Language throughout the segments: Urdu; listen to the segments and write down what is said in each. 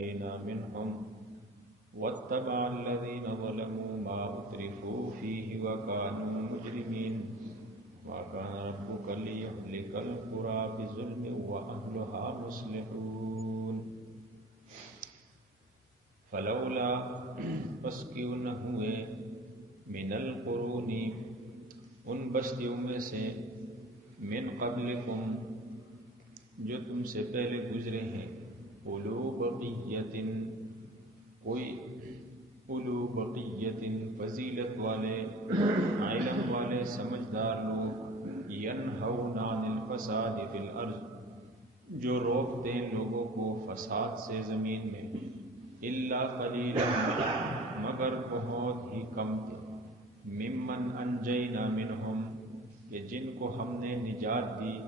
منهم واتبع الذين ظلموا ما أترفوا فيه وكانوا مجرمين ما كان ربك ليهلك القرى بظلم وأهلها مصلحون فلولا پس کیوں نہ ہوئے من القرون ان بستیوں میں سے من قبلکم جو تم سے پہلے گزرے ہیں اولو بقیت کوئی اولو بقیت فضیلت والے علم والے سمجھدار لوگ ینہون عن الفساد فی الارض جو روکتے ہیں لوگوں کو فساد سے زمین میں الا قلیلا مگر بہت ہی کم تھے ممن انجینا منہم کہ جن کو ہم نے نجات دی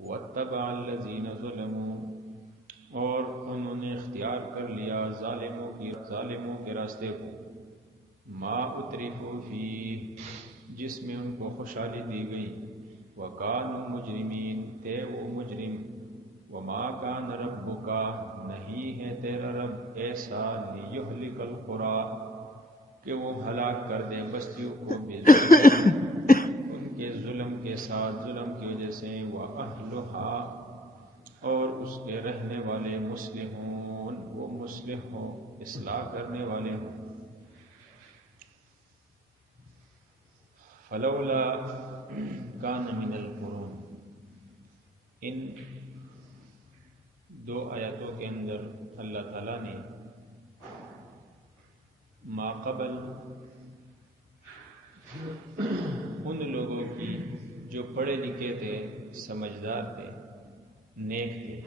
واتبع الذین ظلموا اور انہوں نے اختیار کر لیا ظالموں کے راستے کو ما اترفوا فیہ جس میں ان کو خوشحالی دی گئی وکانوا مجرمین تھے وہ مجرم وما کان ربک نہیں ہے تیرا رب ایسا لیہلک القری کہ وہ ہلاک کر دیں بستیوں کو ان کے ظلم کے ساتھ ظلم کی وجہ سے وَأَهْلُهَا اور اس کے رہنے والے مصلحون وہ مصلح ہوں اصلاح کرنے والے ہوں فلولا کان من القرون ان دو آیاتوں کے اندر اللہ تعالیٰ نے ما قبل ان لوگوں کی جو پڑھے لکھے تھے سمجھدار تھے نیک تھے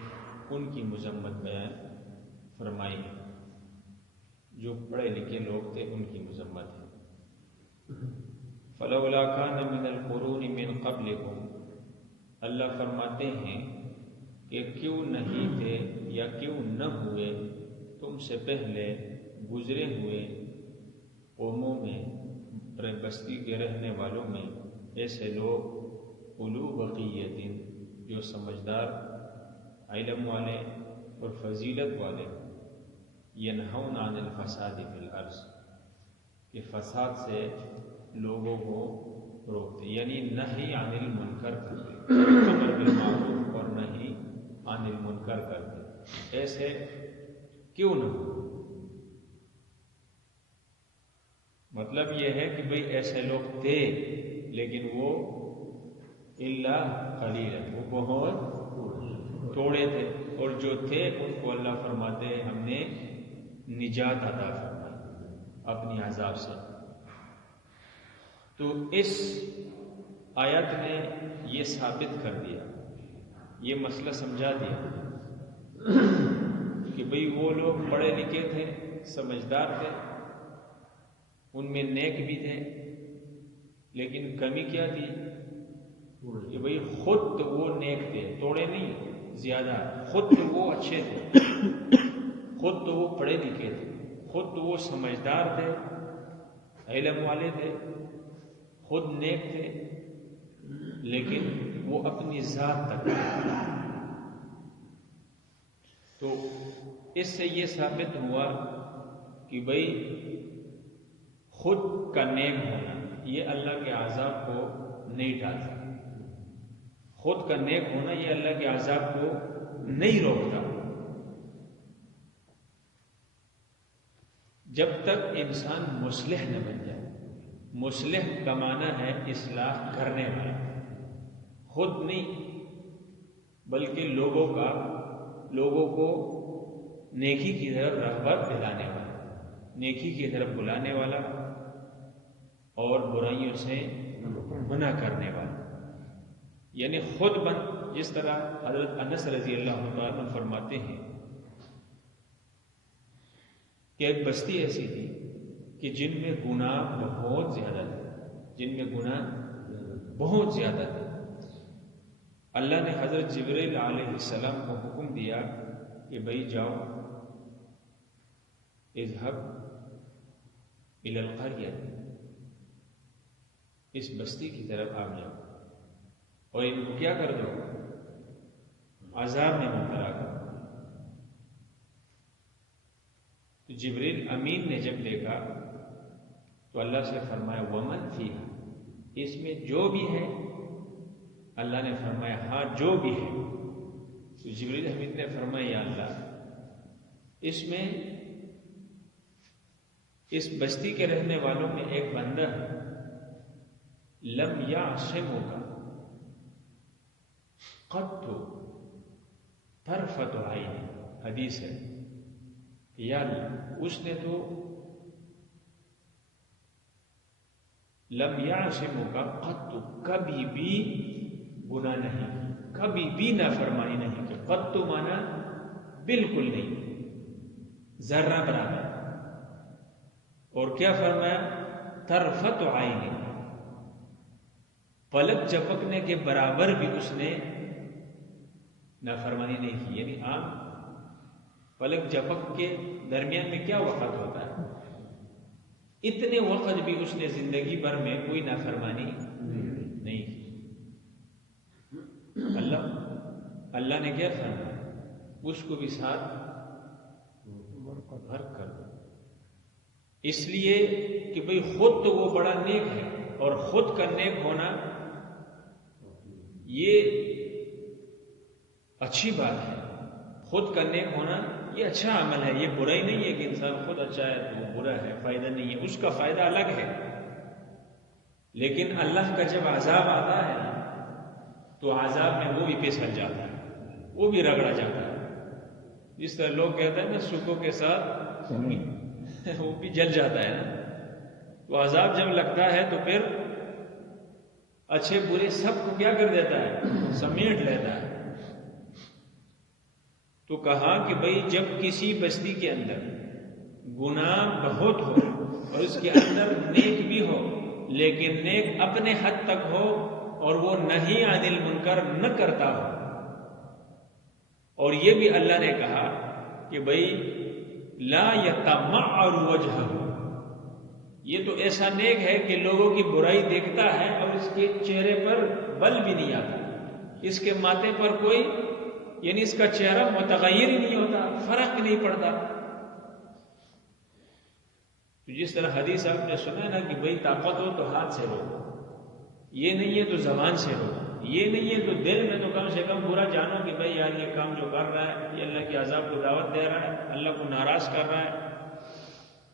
ان کی مذمت بیان فرمائی ہے جو پڑھے لکھے لوگ تھے ان کی مذمت ہے فلولا کان من القرون من قبلکم اللہ فرماتے ہیں کہ کیوں نہیں تھے یا کیوں نہ ہوئے تم سے پہلے گزرے ہوئے قوموں میں بستی کے رہنے والوں میں ایسے لوگ اولو بقیت جو سمجھدار علم والے اور فضیلت والے ینہون عن الفساد فی الارض کہ فساد سے لوگوں کو روکتے یعنی نہی عن المنکر کرتے امر بالمعروف اور نہی عن المنکر کرتے ایسے کیوں نہ ہو مطلب یہ ہے کہ بھئی ایسے لوگ تھے لیکن وہ الا قلیلا وہ بہت تھوڑے تھے اور جو تھے ان کو اللہ فرماتے ہیں ہم نے نجات عطا فرمائی اپنی عذاب سے تو اس آیت نے یہ ثابت کر دیا یہ مسئلہ سمجھا دیا کہ بھئی وہ لوگ پڑھے لکھے تھے سمجھدار تھے ان میں نیک بھی تھے لیکن کمی کیا تھی کہ بھئی خود تو وہ نیک تھے توڑے نہیں زیادہ خود تو وہ اچھے تھے خود تو وہ پڑھے لکھے تھے خود تو وہ سمجھدار تھے علم والے تھے خود نیک تھے لیکن وہ اپنی ذات تک تو اس سے یہ ثابت ہوا کہ بھئی خود کا نیک ہونا یہ اللہ کے عذاب کو نہیں ڈالتا خود کا نیک ہونا یہ اللہ کے عذاب کو نہیں روکتا جب تک انسان مصلح نہ بن جائے مصلح کا معنی ہے اصلاح کرنے والا خود نہیں بلکہ لوگوں کو نیکی کی طرف رغبت دلانے والا نیکی کی طرف بلانے والا اور برائیوں سے منع کرنے والا یعنی خود جس طرح حضرت انس رضی اللہ عنہ فرماتے ہیں کہ ایک بستی ایسی تھی کہ جن میں گناہ بہت زیادہ تھے اللہ نے حضرت جبرائیل علیہ السلام کو حکم دیا کہ بھئی جاؤ اذهب الى القرية اس بستی کی طرف آ جاؤ اور ان کو کیا کر دو عذاب میں مبتلا کر تو جبریل امین نے جب دیکھا تو اللہ سے فرمایا ومن فیہا، اس میں جو بھی ہے؟ اللہ نے فرمایا ہاں جو بھی ہے۔ تو جبریل امین نے فرمایا یا اللہ، اس میں اس بستی کے رہنے والوں میں ایک بندہ ہے، لم یعصمک قط طرفۃ عین، حدیث ہے یا اس نے تو لم یعصمک قط، کبھی بھی گناہ نہیں کی، کبھی بھی نافرمانی نہیں کی۔ قط مانا بالکل نہیں، ذرہ برابر۔ اور کیا فرمایا؟ طرفۃ عین، پلک جھپکنے کے برابر بھی اس نے نافرمانی نہیں کی۔ یعنی عام پلک جھپک کے درمیان میں کیا وقت ہوتا ہے، اتنے وقت بھی اس نے زندگی بھر میں کوئی نافرمانی نہیں کی۔ اللہ نے کیا فرمایا؟ اس کو بھی ساتھ غرق کر دو۔ اس لیے کہ بھئی خود تو وہ بڑا نیک ہے، اور خود کا نیک ہونا یہ اچھی بات ہے۔ خود کا نیک ہونا یہ اچھا عمل ہے، یہ برا ہی نہیں ہے کہ انسان خود اچھا ہے تو وہ برا ہے، فائدہ نہیں ہے، اس کا فائدہ الگ ہے۔ لیکن اللہ کا جب عذاب آتا ہے تو عذاب میں وہ بھی پھسل جاتا ہے، وہ بھی رگڑا جاتا ہے۔ جس طرح لوگ کہتے ہیں نا سکوں کے ساتھ وہ بھی جل جاتا ہے نا۔ تو عذاب جب لگتا ہے تو پھر اچھے برے سب کو کیا کر دیتا ہے؟ سمیٹ لیتا ہے۔ تو کہا کہ بھئی جب کسی بستی کے اندر گناہ بہت ہو اور اس کے اندر نیک بھی ہو، لیکن نیک اپنے حد تک ہو اور وہ نہی عن المنکر نہ کرتا ہو، اور یہ بھی اللہ نے کہا کہ بھئی لا یتمعر وجہہ، یہ تو ایسا نیک ہے کہ لوگوں کی برائی دیکھتا ہے اور اس کے چہرے پر بل بھی نہیں آتا، اس کے ماتھے پر کوئی یعنی اس کا چہرہ متغیر ہی نہیں ہوتا، فرق نہیں پڑتا۔ تو جس طرح حدیث آپ نے سنا ہے نا کہ بھئی طاقت ہو تو ہاتھ سے روکو، یہ نہیں ہے تو زبان سے روکو، یہ نہیں ہے تو دل میں تو کم سے کم برا جانو کہ بھئی یار یہ کام جو کر رہا ہے یہ اللہ کے عذاب کو دعوت دے رہا ہے، اللہ کو ناراض کر رہا ہے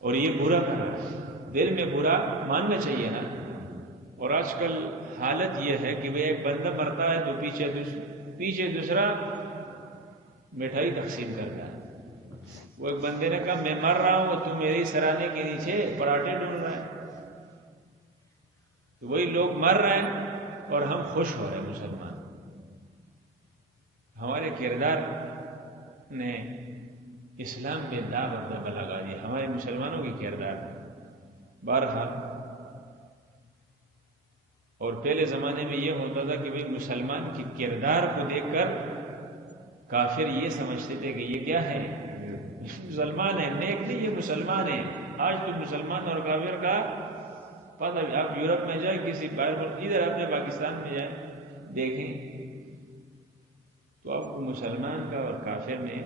اور یہ برا کر رہا ہے، دل میں برا ماننا چاہیے نا۔ اور آج کل حالت یہ ہے کہ بھئی ایک بندہ مرتا ہے تو پیچھے دوسرا مٹھائی تقسیم کرتا ہے۔ وہ ایک بندے نے کہا میں مر رہا ہوں تو میری سرانے کے نیچے پراٹھے ڈھونڈ رہا ہے، تو وہی لوگ مر رہے ہیں اور ہم خوش ہو رہے ہیں مسلمان۔ ہمارے کردار نے اسلام پہ داغ اور دبا لگا دیا، ہمارے مسلمانوں کے کردار بہرحال۔ اور پہلے زمانے میں یہ ہوتا تھا کہ بھئی مسلمان کی کردار کو دیکھ کر کافر یہ سمجھتے تھے کہ یہ کیا ہے، مسلمان ہے، نیک نہیں یہ مسلمان ہے۔ آج تو مسلمان اور کافر کا پتہ، آپ یورپ میں جائیں کسی باہر ملک، ادھر اپنے پاکستان میں جائیں دیکھیں تو آپ کو مسلمان کا اور کافر میں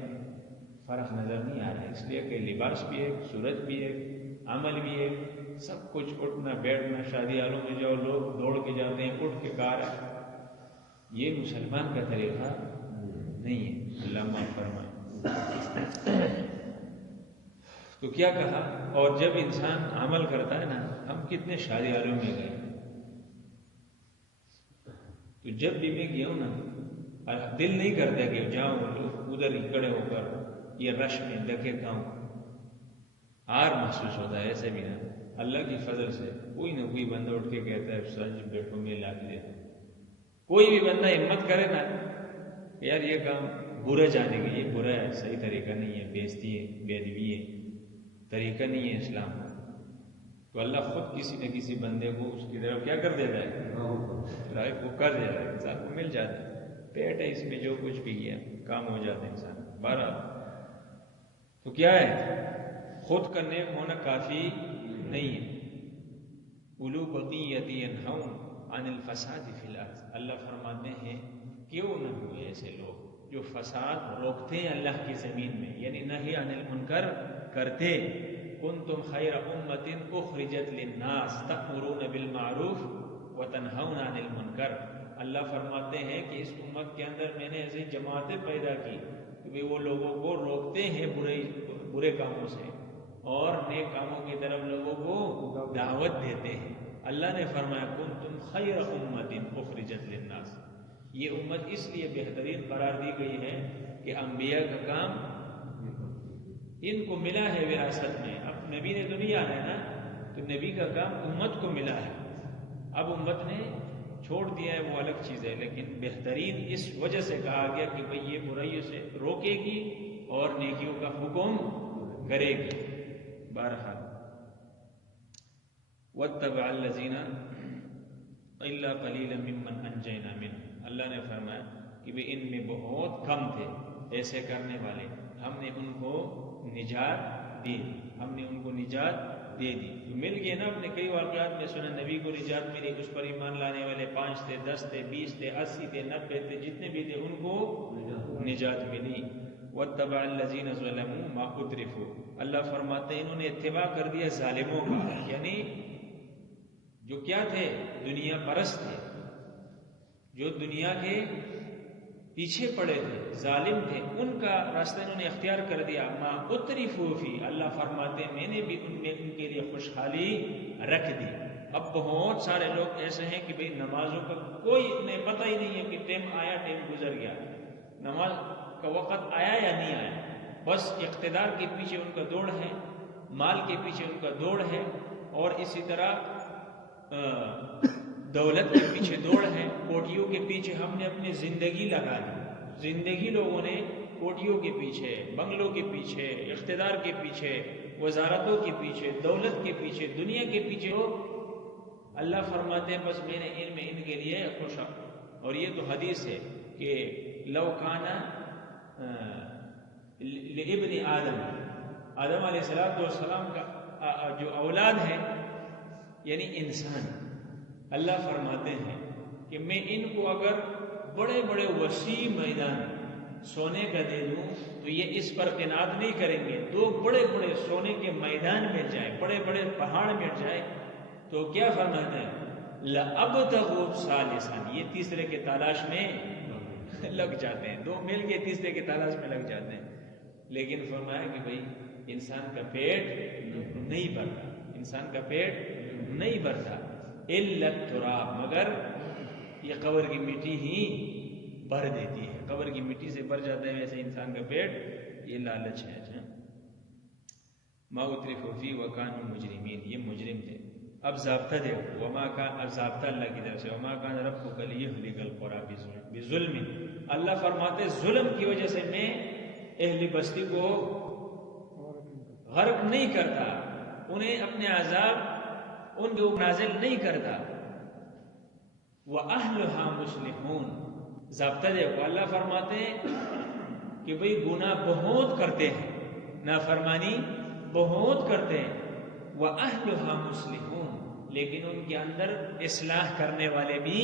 فرق نظر نہیں آ رہا ہے، اس لیے کہ لباس بھی ہے، صورت بھی ہے، عمل بھی ہے، سب کچھ، اٹھنا بیٹھنا، شادی حالوں میں جاؤ لوگ دوڑ کے جاتے ہیں، اٹھ کے کار ہے، یہ مسلمان کا طریقہ نہیں ہے، اللہ معاف فرمائے۔ تو کیا کہا، اور جب انسان عمل کرتا ہے نا، ہم کتنے شادی حالوں میں گئے، تو جب بھی میں گیا ہوں نا دل نہیں کرتا کہ جاؤں ادھر ہی کھڑے ہو کر یہ رش میں ڈکے کھاؤں، آر محسوس ہوتا ہے۔ ایسے بھی نا اللہ کی فضل سے کوئی نہ کوئی بندہ اٹھ کے کہتا ہے سج بیٹھو میں لا کے دیتا، کوئی بھی بندہ ہمت کرے نا یار یہ کام برا جانے کے، یہ برا ہے، صحیح طریقہ نہیں ہے، بےعزتی ہے، بے ادبی ہے، طریقہ نہیں ہے اسلام، تو اللہ خود کسی نہ کسی بندے کو اس کی طرف کیا کر دیتا ہے، رائے کو کر دیتا ہے، انسان کو مل جاتا ہے، پیٹ ہے اس میں جو کچھ بھی کیا کام ہو جاتا ہے انسان۔ بہرحال تو کیا ہے، خود کا نیک ہونا کافی نہیں ہے۔ اولو بقیۃ ینہون عن الفساد فی الارض، اللہ فرماتے ہیں کیوں نہ ہوئے ایسے لوگ جو فساد روکتے ہیں اللہ کی زمین میں، یعنی نہی عن المنکر کرتے. کنتم خیر امۃ اخرجت للناس تأمرون بالمعروف وتنہون عن المنکر. اللہ فرماتے ہیں کہ اس امت کے اندر میں نے ایسی جماعتیں پیدا کی کہ وہ لوگوں کو روکتے ہیں برے کاموں سے اور نیک کاموں کی طرف لوگوں کو دعوت دیتے ہیں. اللہ نے فرمایا کنتم خیر امۃ اخرجت للناس. یہ امت اس لیے بہترین قرار دی گئی ہے کہ انبیاء کا کام ان کو ملا ہے وراثت میں. اب نبی نے تو نہیں آنا ہے نا، تو نبی کا کام امت کو ملا ہے. اب امت نے چھوڑ دیا ہے وہ الگ چیز ہے، لیکن بہترین اس وجہ سے کہا گیا کہ بھئی یہ برائیوں سے روکے گی اور نیکیوں کا حکم کرے گی. بہرحال وَاتَّبَعَ الَّذِينَ إِلَّا قَلِيلًا مِّمَّنْ أَنجَيْنَا مِنْهُمْ. اللہ نے فرمایا کہ بھی ان میں بہت کم تھے ایسے کرنے والے، ہم نے ان کو نجات دی، ہم نے ان کو نجات دے دی. مل گئے نا. اپنے کئی واقعات میں سنا نبی کو نجات ملی، اس پر ایمان لانے والے 5 تھے، 10 تھے، 20 تھے، 80 تھے، 90 تھے، جتنے بھی تھے ان کو نجات ملی. وَاتَّبَعَ الَّذِينَ ظَلَمُوا مَا أُتْرِفُوا. اللہ فرماتے ہیں انہوں نے اتباع کر دیا ظالموں کا، یعنی جو کیا تھے دنیا پرست تھے، جو دنیا کے پیچھے پڑے تھے، ظالم تھے، ان کا راستہ انہوں نے اختیار کر دیا. ما اترفوا فی. اللہ فرماتے ہیں میں نے بھی ان میں ان کے لیے خوشحالی رکھ دی. اب بہت سارے لوگ ایسے ہیں کہ بھئی نمازوں کا کوئی انہیں پتہ ہی نہیں ہے کہ ٹائم آیا ٹائم گزر گیا، نماز کا وقت آیا یا نہیں آیا. بس اقتدار کے پیچھے ان کا دوڑ ہے، مال کے پیچھے ان کا دوڑ ہے، اور اسی طرح دولت کے پیچھے دوڑ ہے، کوٹیوں کے پیچھے ہم نے اپنی زندگی لگا دی. زندگی لوگوں نے کوٹیوں کے پیچھے، بنگلوں کے پیچھے، اقتدار کے پیچھے، وزارتوں کے پیچھے، دولت کے پیچھے، دنیا کے پیچھے ہو. اللہ فرماتے ہیں بس میں نے ان کے لیے خوش ہوں. اور یہ تو حدیث ہے کہ لو کانا لابن آدم علیہ السلام کا جو اولاد ہے یعنی انسان، اللہ فرماتے ہیں کہ میں ان کو اگر بڑے بڑے وسیع میدان سونے کا دے دوں تو یہ اس پر قناعت نہیں کریں گے. 2 بڑے بڑے سونے کے میدان مل جائے، بڑے بڑے پہاڑ مل جائے تو کیا فرماتے ہیں لَأَبْتَغُوا ثَالِثًا. یہ تیسرے کے تلاش میں لگ جاتے ہیں. 2 مل کے تیسرے کے تلاش میں لگ جاتے ہیں. لیکن فرمایا کہ بھئی انسان کا پیٹ نہیں بھرتا، انسان کا پیٹ نہیں بھرتا الا التراب، مگر یہ قبر کی مٹی ہی بھر دیتی ہے. قبر کی مٹی سے بھر جاتا ہے ویسے انسان کا پیٹ. یہ لالچ ہے. ما اترفوا فی وکانوا مجرمین. یہ مجرم تھے. اب ضابطہ دیکھو، وما کان، اب ضابطہ اللہ کی طرف سے، وما کان ربک لیہلک القری بظلم. اللہ فرماتے ظلم کی وجہ سے میں اہل بستی کو غرق نہیں کرتا، انہیں اپنے عذاب ان کے اوپر نازل نہیں کرتا. وَأَهْلُهَا مُصْلِحُونَ. ضابطہ دیکھو، اللہ فرماتے ہیں کہ بھئی گناہ بہت کرتے ہیں، نافرمانی بہت کرتے ہیں. وَأَهْلُهَا مُصْلِحُونَ. لیکن ان کے اندر اصلاح کرنے والے بھی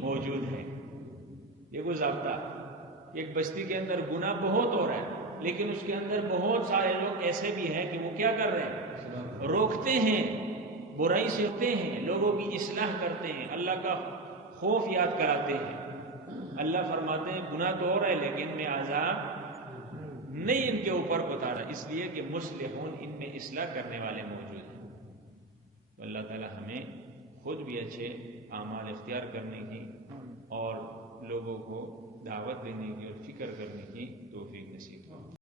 موجود ہیں. یہ کوئی ضابطہ. ایک بستی کے اندر گناہ بہت ہو رہا ہے، لیکن اس کے اندر بہت سارے لوگ ایسے بھی ہیں کہ وہ کیا کر رہے ہیں؟ روکتے ہیں، برائی سے روکتے ہیں، لوگوں کی اصلاح کرتے ہیں، اللہ کا خوف یاد کراتے ہیں. اللہ فرماتے ہیں گناہ تو ہو رہا ہے لیکن میں عذاب نہیں ان کے اوپر اتارا، اس لیے کہ مصلحون، ان میں اصلاح کرنے والے موجود ہیں. اللہ تعالی ہمیں خود بھی اچھے اعمال اختیار کرنے کی اور لوگوں کو دعوت دینے کی اور فکر کرنے کی توفیق نصیب فرمائے.